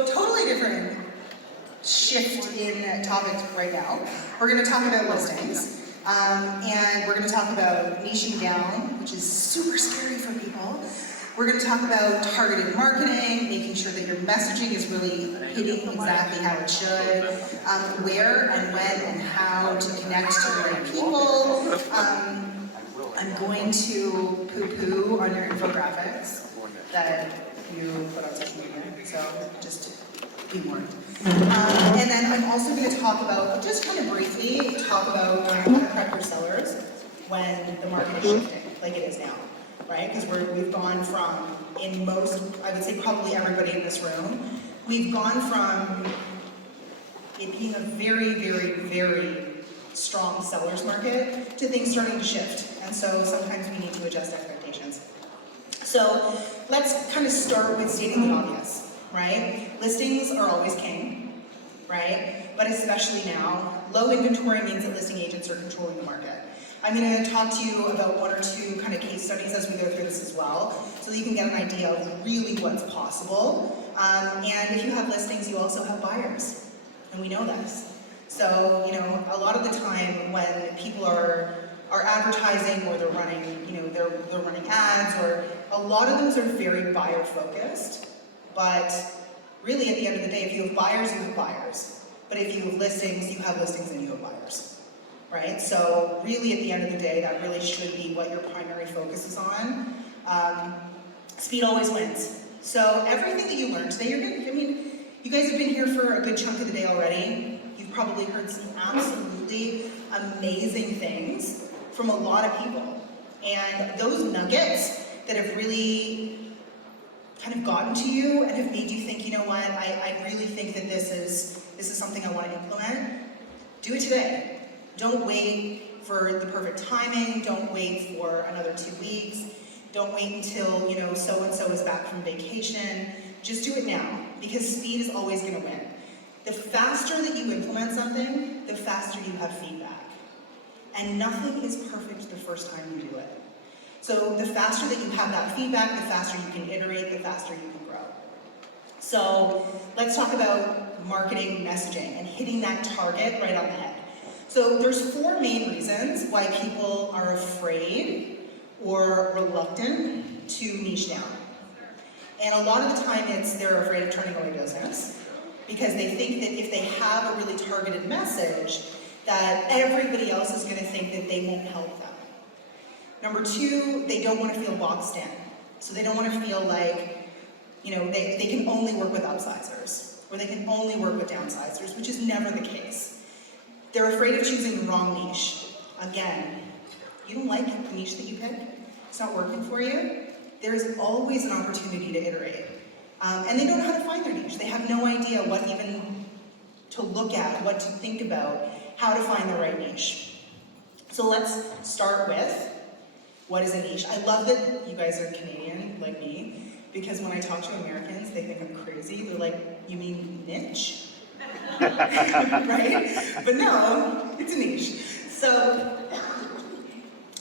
So totally different shift in topics right now. We're going to talk about listings, and we're going to talk about niching down, which is super scary for people. We're going to talk about targeted marketing, making sure that your messaging is really hitting exactly how it should, where and when and how to connect to the right people. I'm going to poo-poo on your infographics that you put on social media, so just be warned. And then I'm also going to talk about, just kind of briefly, talk about how to prep your sellers when the market is shifting, like it is now, right? Because we've gone from, in most, I would say probably everybody in this room, we've gone from it being a very, very, very strong seller's market to things starting to shift. And so sometimes we need to adjust expectations. So let's kind of start with stating the obvious, right? Listings are always king, right? But especially now, low inventory means that listing agents are controlling the market. I'm going to talk to you about one or two kind of case studies as we go through this as well, so that you can get an idea of really what's possible. And if you have listings, you also have buyers, and we know this. So, you know, a lot of the time when people are advertising or they're running, you know, they're running ads, or a lot of those are very buyer focused. But really, at the end of the day, if you have buyers, you have buyers. But if you have listings, you have listings and you have buyers, right? So really, at the end of the day, that really should be what your primary focus is on. Speed always wins. So everything that you learned today, I mean, you guys have been here for a good chunk of the day already. You've probably heard some absolutely amazing things from a lot of people. And those nuggets that have really kind of gotten to you and have made you think, you know what, I really think that this is something I want to implement, do it today. Don't wait for the perfect timing. Don't wait for another 2 weeks. Don't wait until, you know, so-and-so is back from vacation. Just do it now, because speed is always going to win. The faster that you implement something, the faster you have feedback. And nothing is perfect the first time you do it. So the faster that you have that feedback, the faster you can iterate, the faster you can grow. So let's talk about marketing messaging and hitting that target right on the head. So there's 4 main reasons why people are afraid or reluctant to niche down. And a lot of the time they're afraid of turning away business because they think that if they have a really targeted message, that everybody else is going to think that they won't help them. Number 2, they don't want to feel boxed in. So they don't want to feel like, you know, they can only work with upsizers, or they can only work with downsizers, which is never the case. They're afraid of choosing the wrong niche. Again, you don't like the niche that you pick, it's not working for you, there is always an opportunity to iterate. And they don't know how to find their niche. They have no idea what even to look at, what to think about, how to find the right niche. So let's start with, what is a niche? I love that you guys are Canadian, like me, because when I talk to Americans, they think I'm crazy. They're like, you mean niche? Right? But no, it's a niche. So,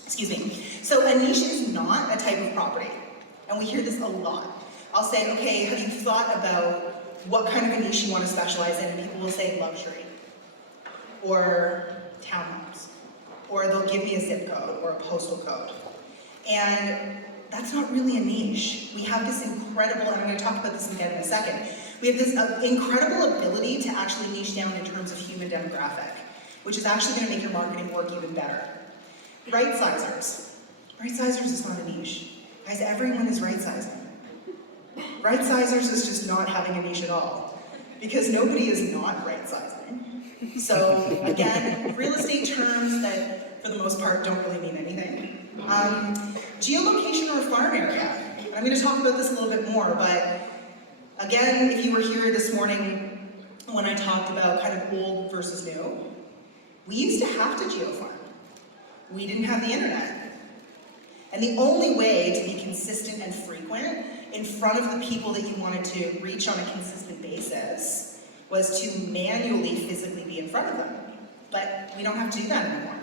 excuse me. So a niche is not a type of property. And we hear this a lot. I'll say, okay, have you thought about what kind of a niche you want to specialize in? And people will say luxury, or townhomes, or they'll give me a zip code or a postal code. And that's not really a niche. We have this incredible, and I'm going to talk about this again in a second, we have this incredible ability to actually niche down in terms of human demographic, which is actually going to make your marketing work even better. Right-sizers. Right-sizers is not a niche. Guys, everyone is right-sizing. Right-sizers is just not having a niche at all, because nobody is not right-sizing. So again, real estate terms that for the most part don't really mean anything. Geolocation or farm area. I'm going to talk about this a little bit more, but again, if you were here this morning when I talked about kind of old versus new, we used to have to geofarm. We didn't have the internet. And the only way to be consistent and frequent in front of the people that you wanted to reach on a consistent basis was to manually, physically be in front of them. But we don't have to do that anymore.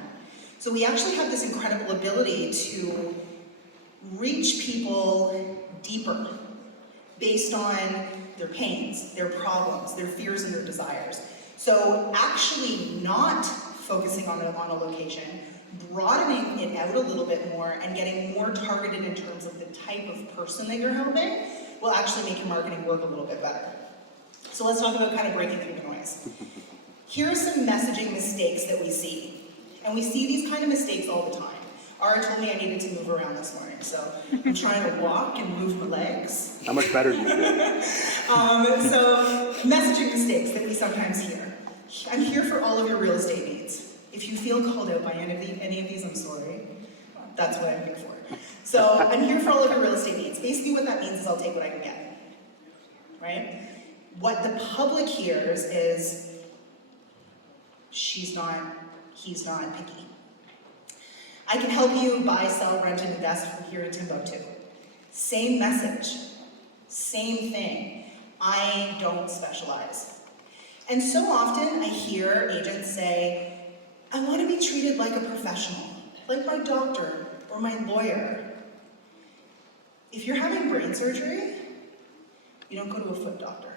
So we actually have this incredible ability to reach people deeper based on their pains, their problems, their fears and their desires. So actually not focusing on a location, broadening it out a little bit more and getting more targeted in terms of the type of person that you're helping will actually make your marketing work a little bit better. So let's talk about kind of breaking through the noise. Here are some messaging mistakes that we see. And we see these kind of mistakes all the time. Ara told me I needed to move around this morning, so I'm trying to walk and move my legs. How much better do you feel? So, messaging mistakes that we sometimes hear. I'm here for all of your real estate needs. If you feel called out by any of these, I'm sorry. That's what I'm here for. So, I'm here for all of your real estate needs. Basically what that means is I'll take what I can get. Right? What the public hears is, he's not picky. I can help you buy, sell, rent, and invest from here in Timbuktu. Same message, same thing. I don't specialize. And so often I hear agents say, I want to be treated like a professional, like my doctor or my lawyer. If you're having brain surgery, you don't go to a foot doctor.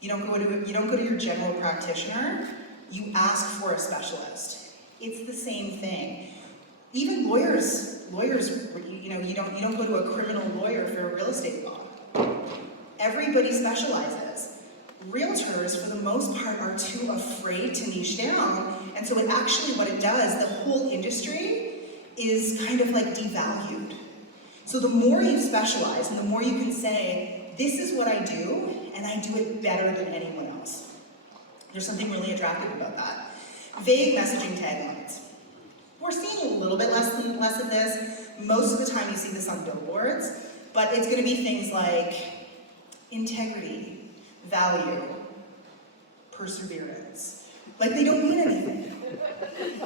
You don't go to your general practitioner. You ask for a specialist. It's the same thing. Even lawyers, you don't go to a criminal lawyer for a real estate law. Everybody specializes. Realtors, for the most part, are too afraid to niche down, and so what it does, the whole industry is kind of like devalued. So the more you specialize, and the more you can say, this is what I do, and I do it better than anyone else. There's something really attractive about that. Vague messaging taglines. We're seeing a little bit less of this. Most of the time you see this on billboards, but it's going to be things like integrity, value, perseverance. Like they don't mean anything,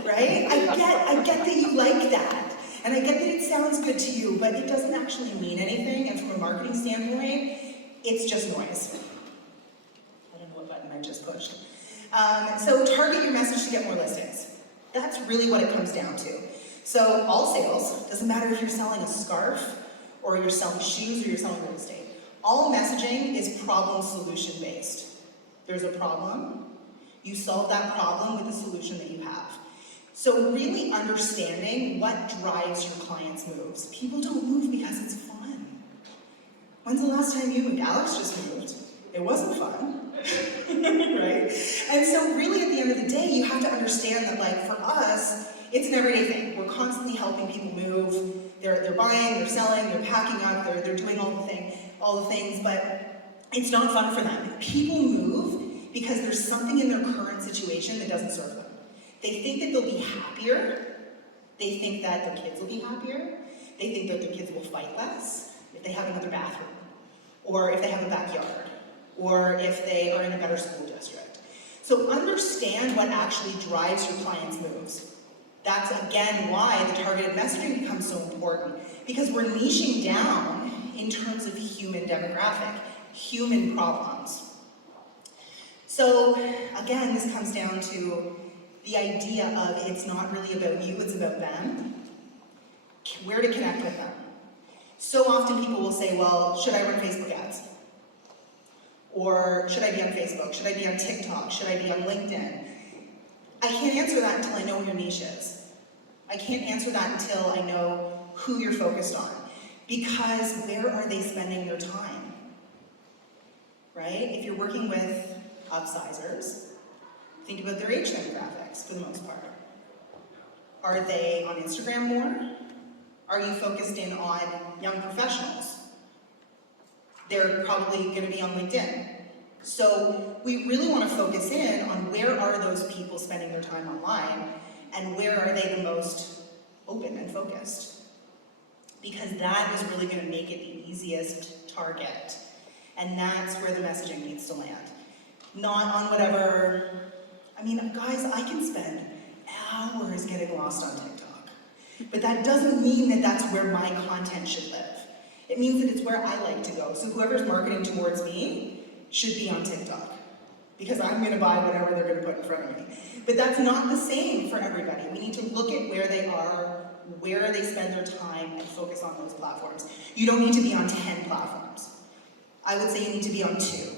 right? I get that you like that, and I get that it sounds good to you, but it doesn't actually mean anything, and from a marketing standpoint, it's just noise. I don't know what button I just pushed. So target your message to get more listings. That's really what it comes down to. So all sales, doesn't matter if you're selling a scarf, or you're selling shoes, or you're selling real estate. All messaging is problem-solution based. There's a problem, you solve that problem with the solution that you have. So really understanding what drives your clients' moves. People don't move because it's fun. When's the last time you moved? Alex just moved. It wasn't fun, right? And so really at the end of the day, you have to understand that like for us, it's an everyday thing. We're constantly helping people move. They're buying, they're selling, they're packing up, they're doing all the things, but it's not fun for them. People move because there's something in their current situation that doesn't serve them. They think that they'll be happier. They think that their kids will be happier. They think that their kids will fight less if they have another bathroom, or if they have a backyard, or if they are in a better school district. So understand what actually drives your clients' moves. That's again why the targeted messaging becomes so important, because we're niching down in terms of human demographic, human problems. So again, this comes down to the idea of it's not really about you, it's about them. Where to connect with them. So often people will say, well, should I run Facebook ads? Or should I be on Facebook? Should I be on TikTok? Should I be on LinkedIn? I can't answer that until I know what your niche is. I can't answer that until I know who you're focused on. Because where are they spending their time? Right? If you're working with upsizers, think about their age demographics for the most part. Are they on Instagram more? Are you focused in on young professionals? They're probably going to be on LinkedIn. So we really want to focus in on where are those people spending their time online and where are they the most open and focused. Because that is really going to make it the easiest target. And that's where the messaging needs to land. Not on whatever, I mean, guys, I can spend hours getting lost on TikTok. But that doesn't mean that that's where my content should live. It means that it's where I like to go. So whoever's marketing towards me should be on TikTok, because I'm going to buy whatever they're going to put in front of me. But that's not the same for everybody. We need to look at where they are, where they spend their time, and focus on those platforms. You don't need to be on 10 platforms. I would say you need to be on 2.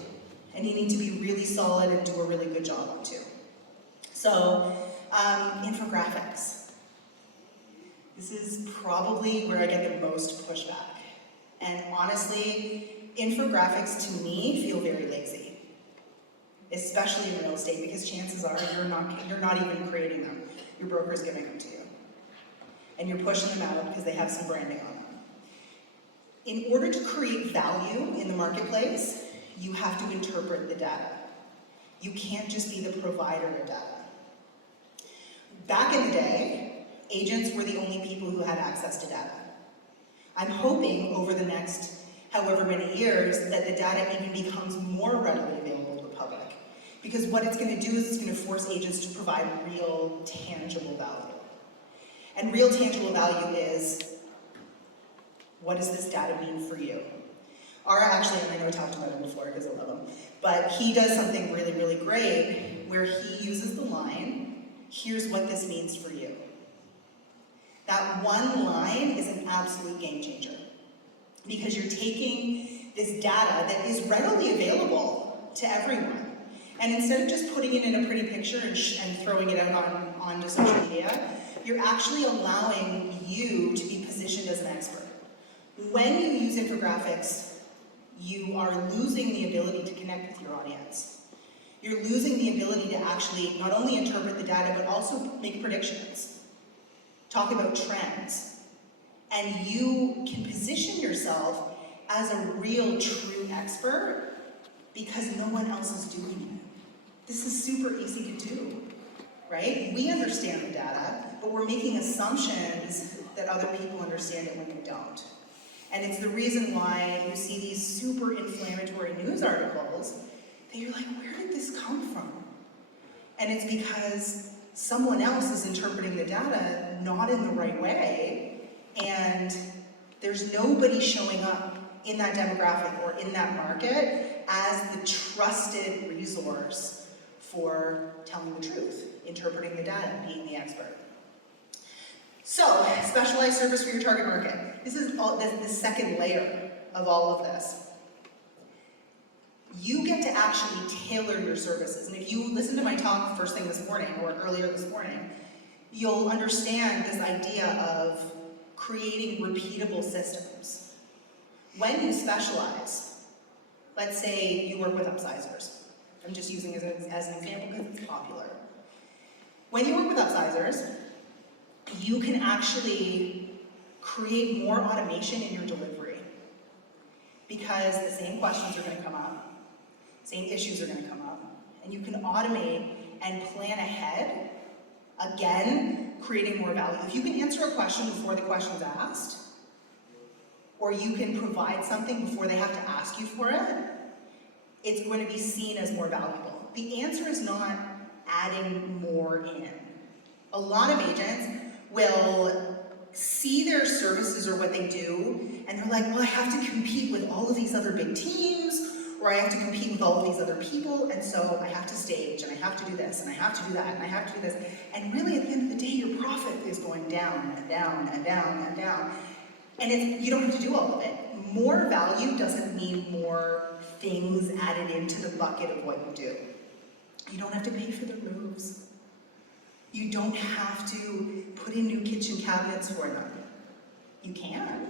And you need to be really solid and do a really good job on 2. So, infographics. This is probably where I get the most pushback. And honestly, infographics to me feel very lazy, especially in real estate, because chances are you're not even creating them. Your broker's giving them to you. And you're pushing them out because they have some branding on them. In order to create value in the marketplace, you have to interpret the data. You can't just be the provider of data. Back in the day, agents were the only people who had access to data. I'm hoping over the next however many years that the data even becomes more readily available to the public. Because what it's going to do is it's going to force agents to provide real, tangible value. And real, tangible value is, what does this data mean for you? Ara actually, and I know I talked about him before because I love him, but he does something really, really great where he uses the line, here's what this means for you. That one line is an absolute game changer because you're taking this data that is readily available to everyone, and instead of just putting it in a pretty picture and throwing it out onto social media, you're actually allowing you to be positioned as an expert. When you use infographics, you are losing the ability to connect with your audience. You're losing the ability to actually not only interpret the data, but also make predictions, talk about trends. And you can position yourself as a real, true expert because no one else is doing it. This is super easy to do, right? We understand the data, but we're making assumptions that other people understand it when they don't. And it's the reason why you see these super inflammatory news articles that you're like, where did this come from? And it's because someone else is interpreting the data not in the right way, and there's nobody showing up in that demographic or in that market as the trusted resource for telling the truth, interpreting the data, being the expert. So, specialized service for your target market. This is the second layer of all of this. You get to actually tailor your services. And if you listen to my talk first thing this morning or earlier this morning, you'll understand this idea of creating repeatable systems. When you specialize, let's say you work with upsizers. I'm just using it as an example because it's popular. When you work with upsizers, you can actually create more automation in your delivery because the same questions are going to come up, same issues are going to come up, and you can automate and plan ahead, again, creating more value. If you can answer a question before the question's asked, or you can provide something before they have to ask you for it, it's going to be seen as more valuable. The answer is not adding more in. A lot of agents will see their services or what they do, and they're like, well, I have to compete with all of these other big teams, or I have to compete with all of these other people, and so I have to stage, and I have to do this, and I have to do that, and I have to do this. And really, at the end of the day, your profit is going down and down and down and down. And you don't have to do all of it. More value doesn't mean more things added into the bucket of what you do. You don't have to pay for their moves. You don't have to put in new kitchen cabinets for them. You can,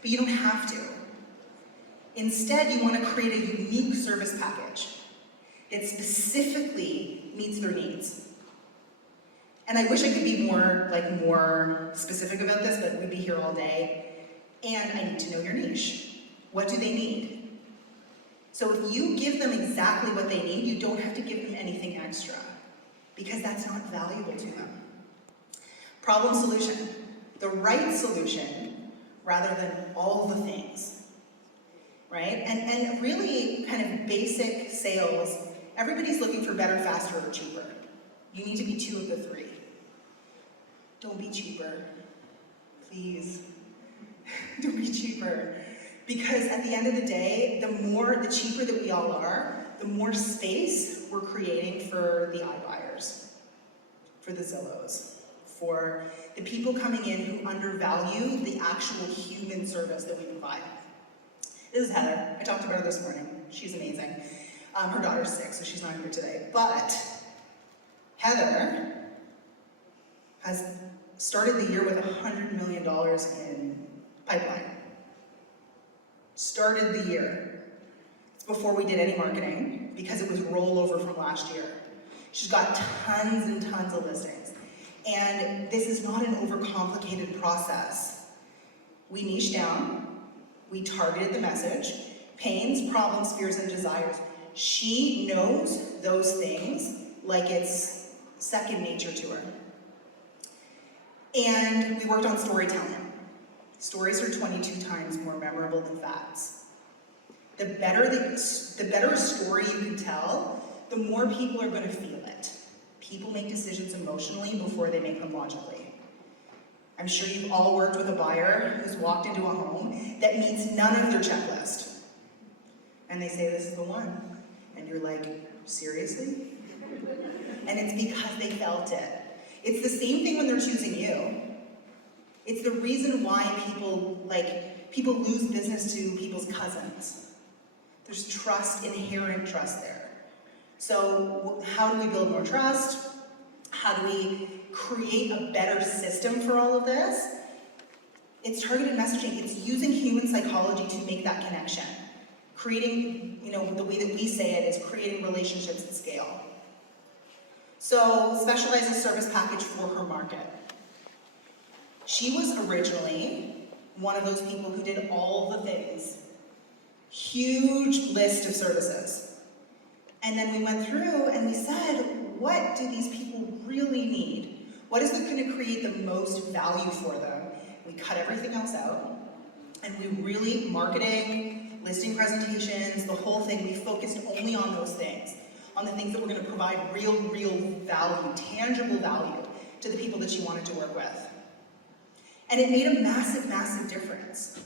but you don't have to. Instead, you want to create a unique service package that specifically meets their needs. And I wish I could be more specific about this, but we'd be here all day. And I need to know your niche. What do they need? So if you give them exactly what they need, you don't have to give them anything extra, because that's not valuable to them. Problem solution. The right solution rather than all the things, right? And really kind of basic sales, everybody's looking for better, faster, or cheaper. You need to be 2 of the 3. Don't be cheaper, please. Don't be cheaper. Because at the end of the day, the cheaper that we all are, the more space we're creating for the iBuyers, for the Zillows, for the people coming in who undervalue the actual human service that we provide. This is Heather. I talked about her this morning. She's amazing. Her daughter's sick, so she's not here today. But Heather has started the year with $100 million in pipeline. Started the year. It's before we did any marketing, because it was rollover from last year. She's got tons and tons of listings. And this is not an overcomplicated process. We niched down, we targeted the message, pains, problems, fears, and desires. She knows those things like it's second nature to her. And we worked on storytelling. Stories are 22 times more memorable than facts. The better a story you can tell, the more people are going to feel it. People make decisions emotionally before they make them logically. I'm sure you've all worked with a buyer who's walked into a home that meets none of their checklist. And they say, this is the one. And you're like, seriously? And it's because they felt it. It's the same thing when they're choosing you. It's the reason why people lose business to people's cousins. There's trust, inherent trust there. So how do we build more trust? How do we create a better system for all of this? It's targeted messaging. It's using human psychology to make that connection. Creating, the way that we say it is creating relationships at scale. So, specialized service package for her market. She was originally one of those people who did all the things. Huge list of services. And then we went through and we said, what do these people really need? What is going to create the most value for them? We cut everything else out. And we really, marketing, listing presentations, the whole thing, we focused only on those things. On the things that were going to provide real value, tangible value to the people that she wanted to work with. And it made a massive, massive difference.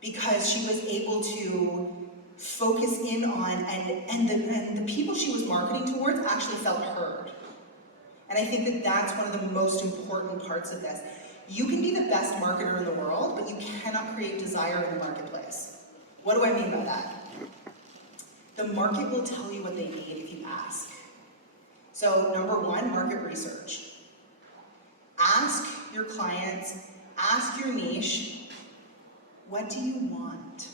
Because she was able to focus in on, and the people she was marketing towards actually felt heard. And I think that that's one of the most important parts of this. You can be the best marketer in the world, but you cannot create desire in the marketplace. What do I mean by that? The market will tell you what they need if you ask. So, number one, market research. Ask your clients, ask your niche, what do you want?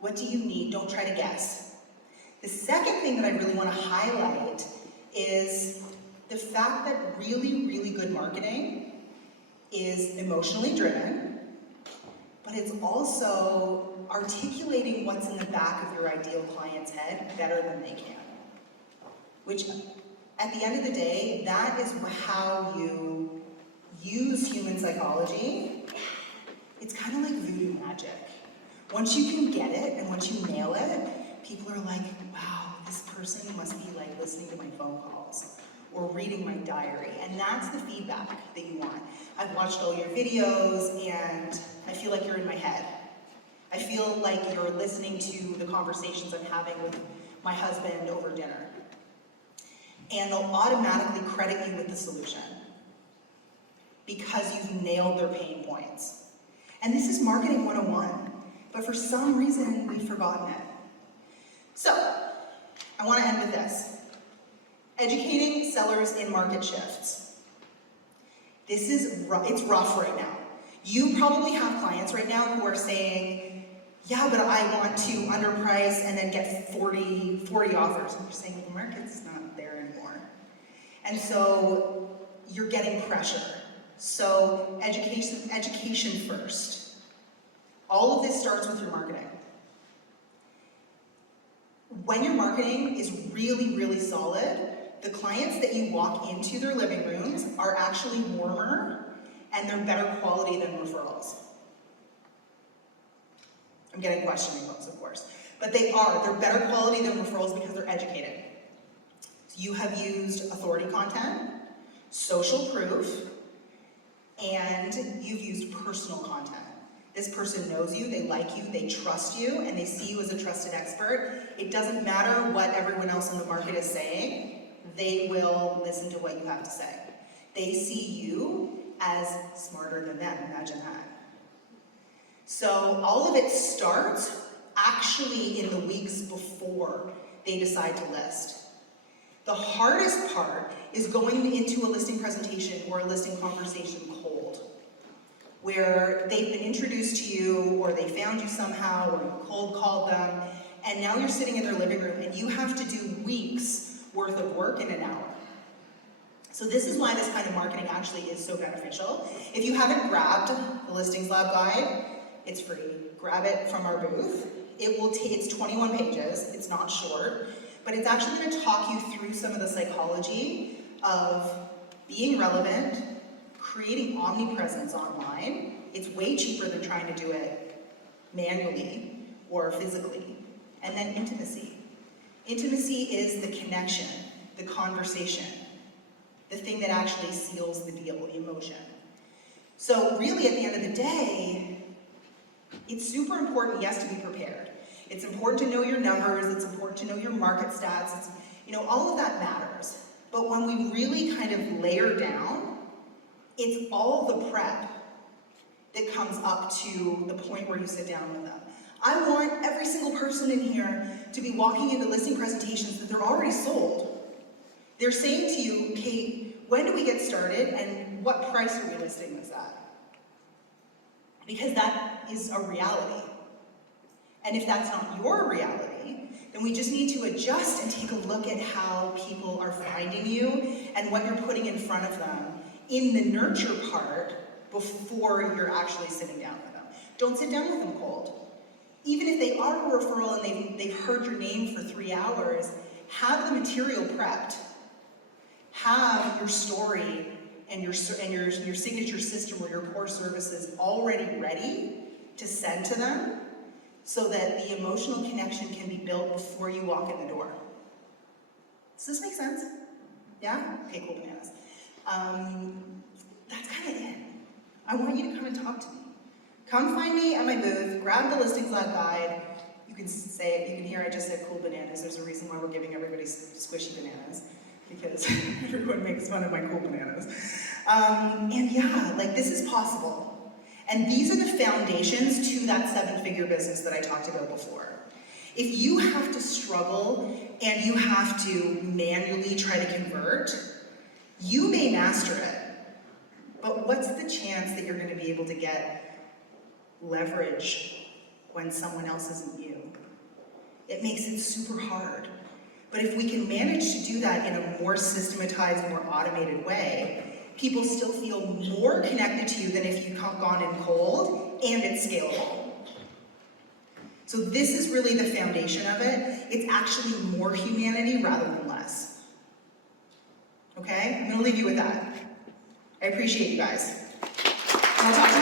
What do you need? Don't try to guess. The second thing that I really want to highlight is the fact that really good marketing is emotionally driven, but it's also articulating what's in the back of your ideal client's head better than they can. Which, at the end of the day, that is how you use human psychology. It's kind of like voodoo magic. Once you can get it, and once you nail it, people are like, wow, this person must be like listening to my phone calls, or reading my diary, and that's the feedback that you want. I've watched all your videos, and I feel like you're in my head. I feel like you're listening to the conversations I'm having with my husband over dinner. And they'll automatically credit you with the solution because you've nailed their pain points. And this is marketing 101, but for some reason, we've forgotten it. So, I want to end with this. Educating sellers in market shifts. It's rough right now. You probably have clients right now who are saying, yeah, but I want to underprice and then get 40 offers. And you're saying, well, the market's not there anymore. And so you're getting pressure. So education first. All of this starts with your marketing. When your marketing is really solid, the clients that you walk into their living rooms are actually warmer and they're better quality than referrals. I'm getting questioning looks, of course. But they're better quality than referrals because they're educated. So you have used authority content, social proof, and you've used personal content. This person knows you, they like you, they trust you, and they see you as a trusted expert. It doesn't matter what everyone else in the market is saying, they will listen to what you have to say. They see you as smarter than them, imagine that. So all of it starts actually in the weeks before they decide to list. The hardest part is going into a listing presentation or a listing conversation cold, where they've been introduced to you, or they found you somehow, or you cold called them, and now you're sitting in their living room and you have to do weeks worth of work in an hour. So this is why this kind of marketing actually is so beneficial. If you haven't grabbed the Listings Lab guide, it's free. Grab it from our booth. It's 21 pages, it's not short, but it's actually going to talk you through some of the psychology of being relevant, creating omnipresence online. It's way cheaper than trying to do it manually or physically. And then intimacy. Intimacy is the connection, the conversation, the thing that actually seals the deal, the emotion. So really, at the end of the day, it's super important, yes, to be prepared. It's important to know your numbers, it's important to know your market stats, all of that matters. But when we really kind of layer down, it's all the prep that comes up to the point where you sit down with them. I want every single person in here to be walking into listing presentations that they're already sold. They're saying to you, Kate, when do we get started and what price are we listing this at? Because that is a reality. And if that's not your reality, then we just need to adjust and take a look at how people are finding you and what you're putting in front of them in the nurture part before you're actually sitting down with them. Don't sit down with them cold. Even if they are a referral and they've heard your name for 3 hours, have the material prepped. Have your story and your signature system or your core services already ready to send to them so that the emotional connection can be built before you walk in the door. Does this make sense? Yeah? Okay, cool bananas. That's kind of it. I want you to come and talk to me. Come find me at my booth, grab the Listings Lab guide. You can say it, you can hear I just said cool bananas. There's a reason why we're giving everybody squishy bananas, because everyone makes fun of my cool bananas. And yeah, this is possible. And these are the foundations to that 7-figure business that I talked about before. If you have to struggle and you have to manually try to convert, you may master it. But what's the chance that you're going to be able to get leverage when someone else isn't you? It makes it super hard. But if we can manage to do that in a more systematized, more automated way, people still feel more connected to you than if you've gone in cold, and it's scalable. So this is really the foundation of it. It's actually more humanity rather than less. Okay? I'm going to leave you with that. I appreciate you guys. And I'll talk to you